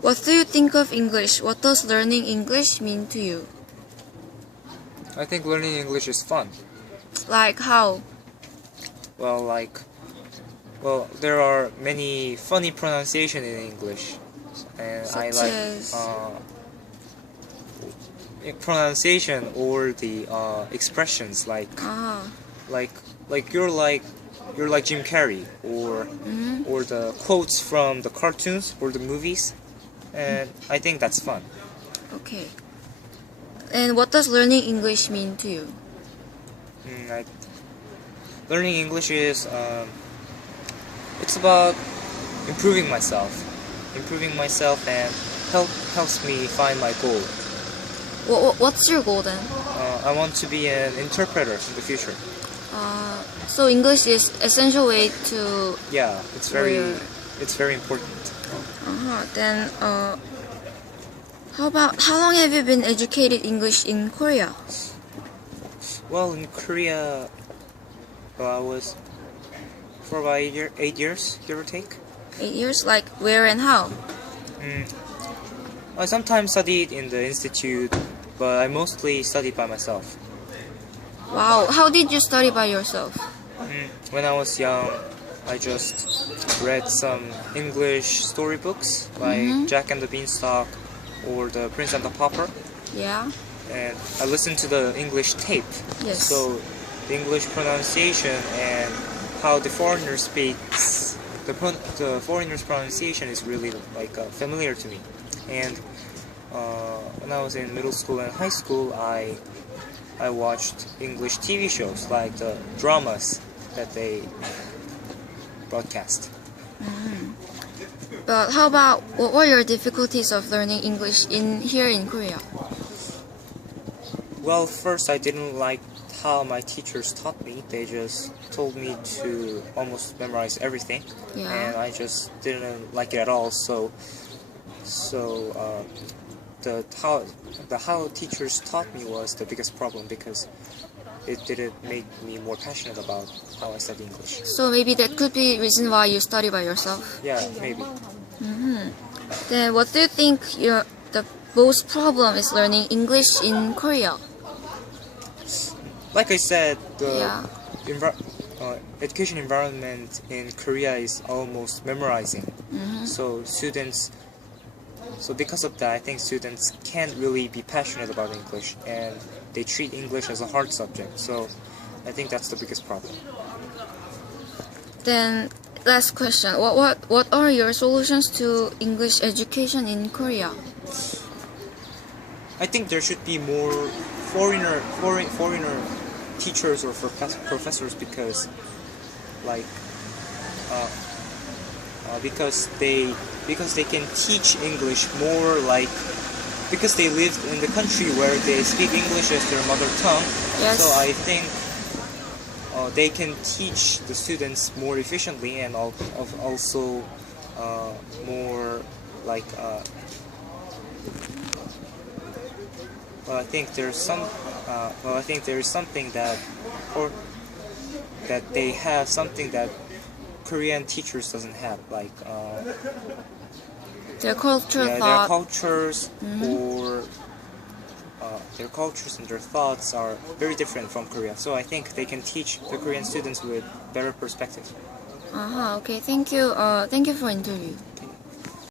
What do you think of English? What does learning English mean to you? I think learning English is fun. Like how? Well, there are many funny pronunciation in English, and I Such like as pronunciation or the expressions like ah. like you're like Jim Carrey or the quotes from the cartoons or the movies, and I think that's fun. Okay. And what does learning English mean to you? Learning English is it's about improving myself, and helps me find my goal. What's your goal then? I want to be an interpreter in the future. So English is essential way to. Yeah, it's very important. Then how long have you been educated English in Korea? Well, in Korea, I was for about 8 years, give or take. 8 years? Like where and how? I sometimes studied in the institute, but I mostly studied by myself. Wow, how did you study by yourself? When I was young, I just read some English storybooks like Jack and the Beanstalk or The Prince and the Pauper, Yeah. and I listened to the English tape. Yes. So the English pronunciation and how the foreigner speaks, the foreigner's pronunciation is really familiar to me. And when I was in middle school and high school, I watched English TV shows like the dramas that they broadcast. But how about what were your difficulties of learning English here in Korea? Well, first I didn't like how my teachers taught me. They just told me to almost memorize everything, Yeah. and I just didn't like it at all. So how teachers taught me was the biggest problem because it didn't make me more passionate about how I study English. So maybe that could be the reason why you study by yourself. Yeah, maybe. Then what do you think the most problem is learning English in Korea? Like I said, the Yeah. education environment in Korea is almost memorizing. So because of that, I think students can't really be passionate about English, and they treat English as a hard subject. So I think that's the biggest problem. Then last question. What are your solutions to English education in Korea? I think there should be more foreigner teachers or professors because they can teach English more because they live in the country where they speak English as their mother tongue. Yes. So I think they can teach the students more efficiently and also more like. I think there's something that they have something that Korean teachers doesn't have, like Their cultural their thought. cultures or their cultures and their thoughts are very different from Korea. So I think they can teach the Korean students with better perspective. Okay. Thank you. Thank you for interview.